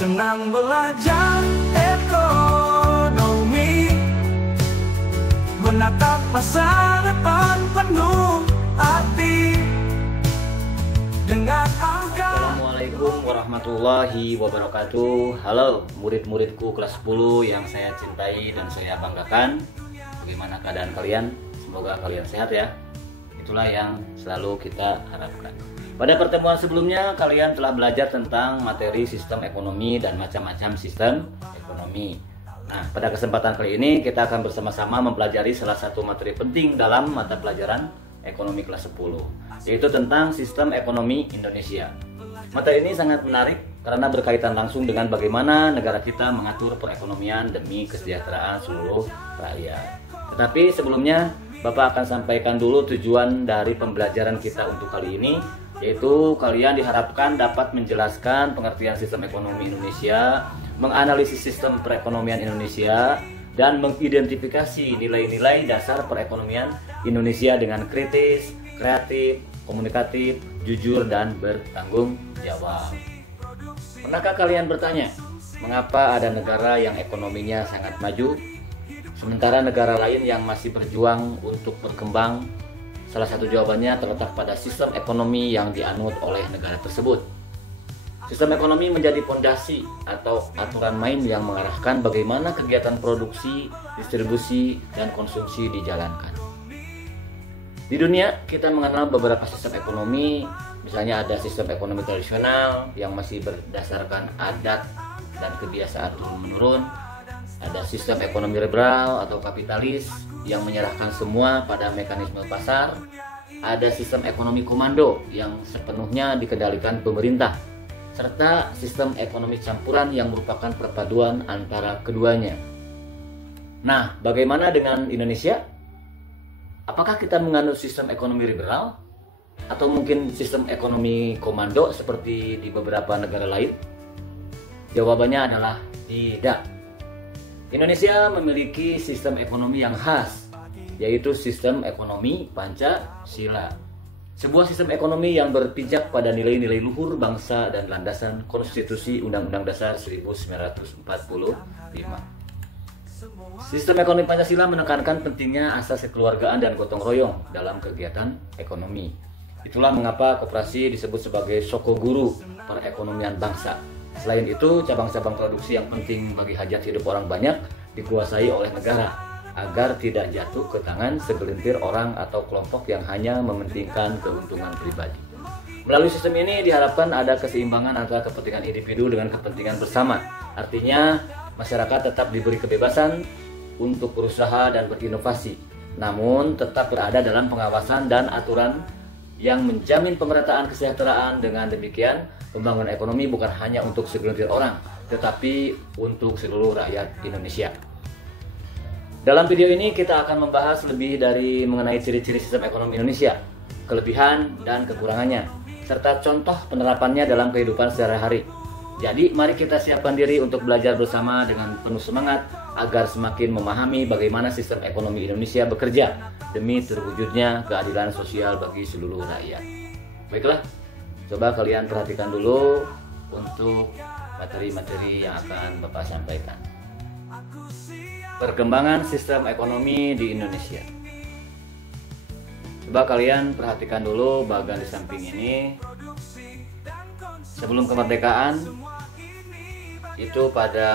Senang belajar ekonomi, menatap masa depan penuh arti dengan angka. Assalamualaikum warahmatullahi wabarakatuh. Halo murid-muridku kelas 10 yang saya cintai dan saya banggakan. Bagaimana keadaan kalian? Semoga kalian sehat ya. Itulah yang selalu kita harapkan. Pada pertemuan sebelumnya kalian telah belajar tentang materi sistem ekonomi dan macam-macam sistem ekonomi. Nah, pada kesempatan kali ini kita akan bersama-sama mempelajari salah satu materi penting dalam mata pelajaran ekonomi kelas 10, yaitu tentang sistem ekonomi Indonesia. Materi ini sangat menarik karena berkaitan langsung dengan bagaimana negara kita mengatur perekonomian demi kesejahteraan seluruh rakyat. Tetapi sebelumnya Bapak akan sampaikan dulu tujuan dari pembelajaran kita untuk kali ini, yaitu kalian diharapkan dapat menjelaskan pengertian sistem ekonomi Indonesia, menganalisis sistem perekonomian Indonesia, dan mengidentifikasi nilai-nilai dasar perekonomian Indonesia dengan kritis, kreatif, komunikatif, jujur, dan bertanggung jawab. Pernahkah kalian bertanya, mengapa ada negara yang ekonominya sangat maju, sementara negara lain yang masih berjuang untuk berkembang? Salah satu jawabannya terletak pada sistem ekonomi yang dianut oleh negara tersebut. Sistem ekonomi menjadi fondasi atau aturan main yang mengarahkan bagaimana kegiatan produksi, distribusi, dan konsumsi dijalankan. Di dunia, kita mengenal beberapa sistem ekonomi, misalnya ada sistem ekonomi tradisional yang masih berdasarkan adat dan kebiasaan turun-menurun. Ada sistem ekonomi liberal atau kapitalis yang menyerahkan semua pada mekanisme pasar. Ada sistem ekonomi komando yang sepenuhnya dikendalikan pemerintah, serta sistem ekonomi campuran yang merupakan perpaduan antara keduanya. Nah, bagaimana dengan Indonesia? Apakah kita menganut sistem ekonomi liberal atau mungkin sistem ekonomi komando seperti di beberapa negara lain? Jawabannya adalah tidak. Indonesia memiliki sistem ekonomi yang khas, yaitu sistem ekonomi Pancasila. Sebuah sistem ekonomi yang berpijak pada nilai-nilai luhur bangsa dan landasan konstitusi Undang-Undang Dasar 1945. Sistem ekonomi Pancasila menekankan pentingnya asas kekeluargaan dan gotong royong dalam kegiatan ekonomi. Itulah mengapa koperasi disebut sebagai sokoguru perekonomian bangsa. Selain itu, cabang-cabang produksi yang penting bagi hajat hidup orang banyak dikuasai oleh negara agar tidak jatuh ke tangan segelintir orang atau kelompok yang hanya mementingkan keuntungan pribadi. Melalui sistem ini diharapkan ada keseimbangan antara kepentingan individu dengan kepentingan bersama. Artinya, masyarakat tetap diberi kebebasan untuk berusaha dan berinovasi, namun tetap berada dalam pengawasan dan aturan yang menjamin pemerataan kesejahteraan. Dengan demikian, pembangunan ekonomi bukan hanya untuk segelintir orang, tetapi untuk seluruh rakyat Indonesia. Dalam video ini kita akan membahas lebih dari mengenai ciri-ciri sistem ekonomi Indonesia, kelebihan dan kekurangannya, serta contoh penerapannya dalam kehidupan sehari-hari. Jadi mari kita siapkan diri untuk belajar bersama dengan penuh semangat agar semakin memahami bagaimana sistem ekonomi Indonesia bekerja demi terwujudnya keadilan sosial bagi seluruh rakyat. Baiklah, coba kalian perhatikan dulu untuk materi-materi yang akan Bapak sampaikan. Perkembangan sistem ekonomi di Indonesia. Coba kalian perhatikan dulu bagian di samping ini. Sebelum kemerdekaan, itu pada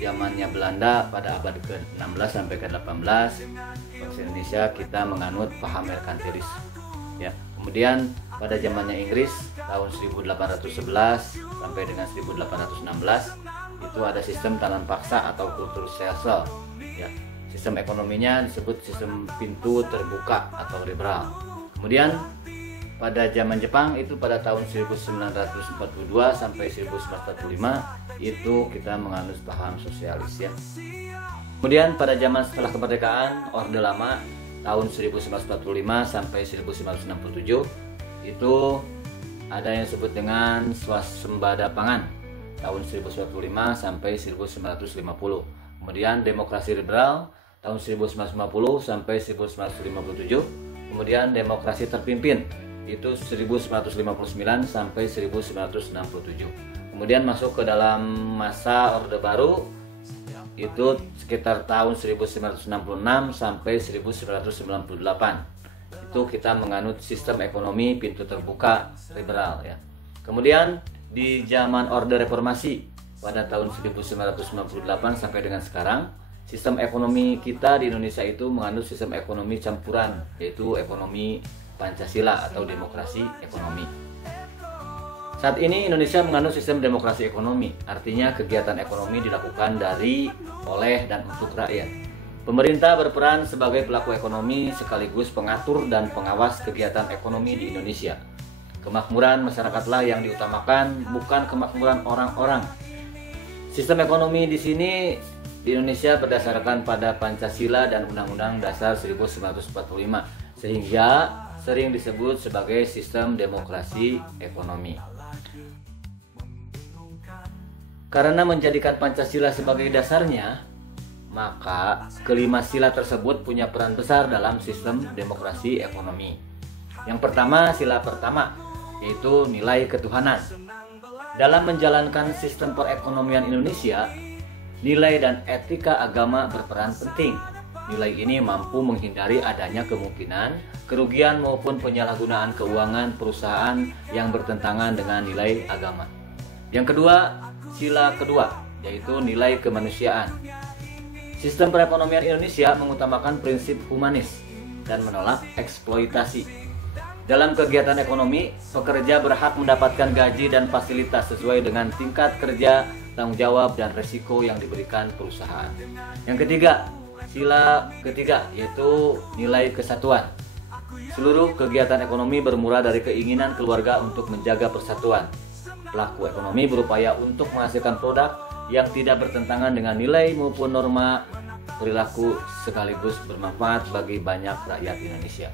zamannya Belanda pada abad ke-16 sampai ke-18, bangsa Indonesia kita menganut paham merkantilis. Ya, kemudian pada zamannya Inggris tahun 1811 sampai dengan 1816 itu ada sistem tanam paksa atau kultur sel. Ya, sistem ekonominya disebut sistem pintu terbuka atau liberal. Kemudian pada zaman Jepang itu pada tahun 1942 sampai 1945 itu kita menganut paham sosialis ya. Kemudian pada zaman setelah kemerdekaan Orde Lama tahun 1945 sampai 1967 itu ada yang disebut dengan swasembada pangan tahun 1945 sampai 1950. Kemudian demokrasi liberal tahun 1950 sampai 1957. Kemudian demokrasi terpimpin itu 1959 sampai 1967. Kemudian masuk ke dalam masa Orde Baru itu sekitar tahun 1966 sampai 1998. Itu kita menganut sistem ekonomi pintu terbuka liberal ya. Kemudian di zaman Orde Reformasi pada tahun 1998 sampai dengan sekarang, sistem ekonomi kita di Indonesia itu menganut sistem ekonomi campuran, yaitu ekonomi Pancasila atau demokrasi ekonomi. Saat ini Indonesia menganut sistem demokrasi ekonomi, artinya kegiatan ekonomi dilakukan dari, oleh, dan untuk rakyat. Pemerintah berperan sebagai pelaku ekonomi sekaligus pengatur dan pengawas kegiatan ekonomi di Indonesia. Kemakmuran masyarakatlah yang diutamakan, bukan kemakmuran orang-orang. Sistem ekonomi di sini di Indonesia berdasarkan pada Pancasila dan Undang-Undang Dasar 1945, sehingga sering disebut sebagai sistem demokrasi ekonomi. Karena menjadikan Pancasila sebagai dasarnya, maka kelima sila tersebut punya peran besar dalam sistem demokrasi ekonomi. Yang pertama, sila pertama, yaitu nilai ketuhanan. Dalam menjalankan sistem perekonomian Indonesia, nilai dan etika agama berperan penting. Nilai ini mampu menghindari adanya kemungkinan kerugian maupun penyalahgunaan keuangan perusahaan yang bertentangan dengan nilai agama. Yang kedua, sila kedua, yaitu nilai kemanusiaan. Sistem perekonomian Indonesia mengutamakan prinsip humanis dan menolak eksploitasi. Dalam kegiatan ekonomi, pekerja berhak mendapatkan gaji dan fasilitas sesuai dengan tingkat kerja, tanggung jawab, dan resiko yang diberikan perusahaan. Yang ketiga, sila ketiga, yaitu nilai kesatuan. Seluruh kegiatan ekonomi bermula dari keinginan keluarga untuk menjaga persatuan. Pelaku ekonomi berupaya untuk menghasilkan produk yang tidak bertentangan dengan nilai maupun norma perilaku sekaligus bermanfaat bagi banyak rakyat Indonesia.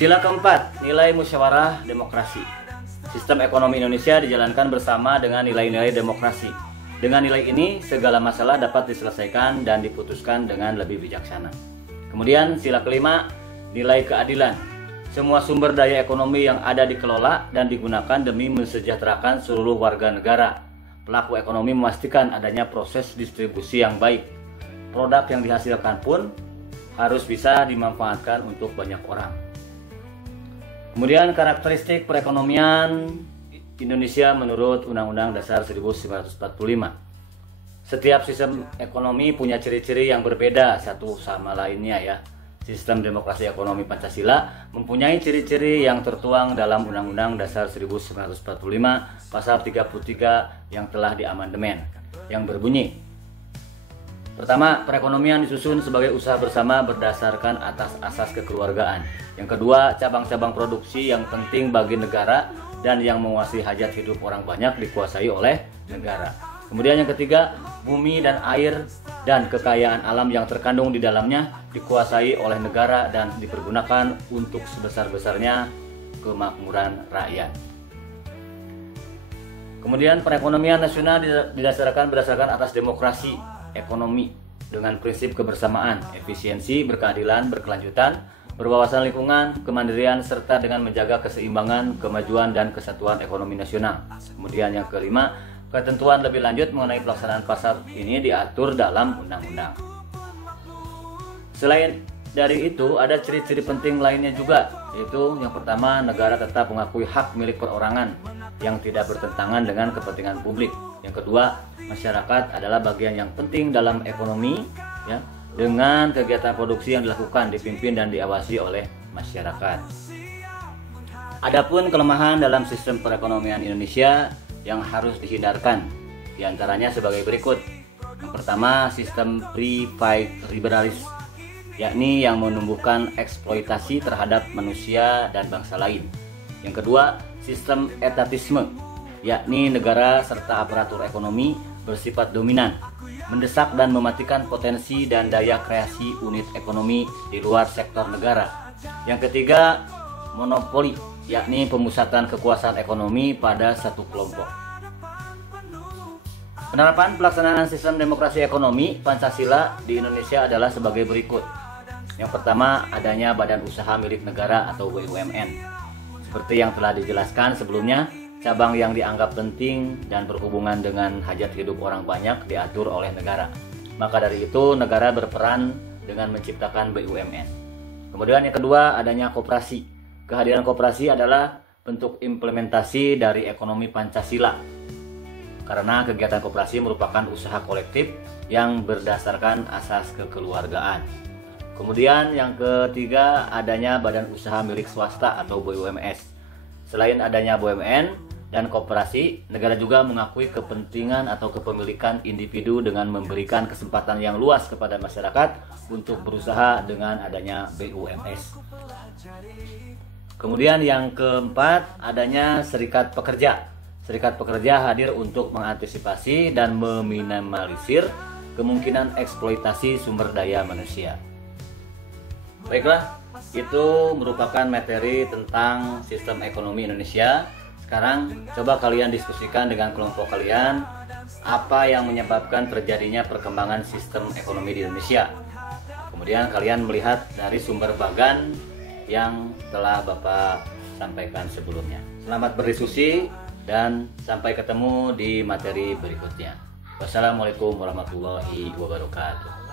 Sila keempat, nilai musyawarah demokrasi. Sistem ekonomi Indonesia dijalankan bersama dengan nilai-nilai demokrasi. Dengan nilai ini, segala masalah dapat diselesaikan dan diputuskan dengan lebih bijaksana. Kemudian sila kelima, nilai keadilan. Semua sumber daya ekonomi yang ada dikelola dan digunakan demi mensejahterakan seluruh warga negara. Pelaku ekonomi memastikan adanya proses distribusi yang baik. Produk yang dihasilkan pun harus bisa dimanfaatkan untuk banyak orang. Kemudian karakteristik perekonomian Indonesia menurut Undang-Undang Dasar 1945. Setiap sistem ekonomi punya ciri-ciri yang berbeda satu sama lainnya ya. Sistem demokrasi ekonomi Pancasila mempunyai ciri-ciri yang tertuang dalam Undang-Undang Dasar 1945 pasal 33 yang telah diamandemen, yang berbunyi: pertama, perekonomian disusun sebagai usaha bersama berdasarkan atas asas kekeluargaan. Yang kedua, cabang-cabang produksi yang penting bagi negara dan yang menguasai hajat hidup orang banyak dikuasai oleh negara. Kemudian yang ketiga, bumi dan air dan kekayaan alam yang terkandung di dalamnya dikuasai oleh negara dan dipergunakan untuk sebesar-besarnya kemakmuran rakyat. Kemudian perekonomian nasional berdasarkan atas demokrasi ekonomi dengan prinsip kebersamaan, efisiensi, berkeadilan, berkelanjutan, berwawasan lingkungan, kemandirian, serta dengan menjaga keseimbangan, kemajuan, dan kesatuan ekonomi nasional. Kemudian yang kelima, ketentuan lebih lanjut mengenai pelaksanaan pasal ini diatur dalam undang-undang. Selain dari itu, ada ciri-ciri penting lainnya juga, yaitu yang pertama, negara tetap mengakui hak milik perorangan yang tidak bertentangan dengan kepentingan publik. Yang kedua, masyarakat adalah bagian yang penting dalam ekonomi, ya, dengan kegiatan produksi yang dilakukan, dipimpin dan diawasi oleh masyarakat. Adapun kelemahan dalam sistem perekonomian Indonesia yang harus dihindarkan, diantaranya sebagai berikut. Yang pertama, sistem private liberalis, yakni yang menumbuhkan eksploitasi terhadap manusia dan bangsa lain. Yang kedua, sistem etatisme, yakni negara serta aparatur ekonomi bersifat dominan, mendesak dan mematikan potensi dan daya kreasi unit ekonomi di luar sektor negara. Yang ketiga, monopoli, yakni pemusatan kekuasaan ekonomi pada satu kelompok. Penerapan pelaksanaan sistem demokrasi ekonomi Pancasila di Indonesia adalah sebagai berikut. Yang pertama, adanya badan usaha milik negara atau BUMN. Seperti yang telah dijelaskan sebelumnya, cabang yang dianggap penting dan berhubungan dengan hajat hidup orang banyak diatur oleh negara. Maka dari itu negara berperan dengan menciptakan BUMN. Kemudian yang kedua, adanya koperasi. Kehadiran koperasi adalah bentuk implementasi dari ekonomi Pancasila. Karena kegiatan koperasi merupakan usaha kolektif yang berdasarkan asas kekeluargaan. Kemudian yang ketiga, adanya badan usaha milik swasta atau BUMS. Selain adanya BUMN dan koperasi, negara juga mengakui kepentingan atau kepemilikan individu dengan memberikan kesempatan yang luas kepada masyarakat untuk berusaha dengan adanya BUMS. Kemudian yang keempat, adanya serikat pekerja. Serikat pekerja hadir untuk mengantisipasi dan meminimalisir kemungkinan eksploitasi sumber daya manusia. Baiklah, itu merupakan materi tentang sistem ekonomi Indonesia. Sekarang coba kalian diskusikan dengan kelompok kalian apa yang menyebabkan terjadinya perkembangan sistem ekonomi di Indonesia. Kemudian kalian melihat dari sumber bagan yang telah Bapak sampaikan sebelumnya. Selamat berdiskusi dan sampai ketemu di materi berikutnya. Wassalamualaikum warahmatullahi wabarakatuh.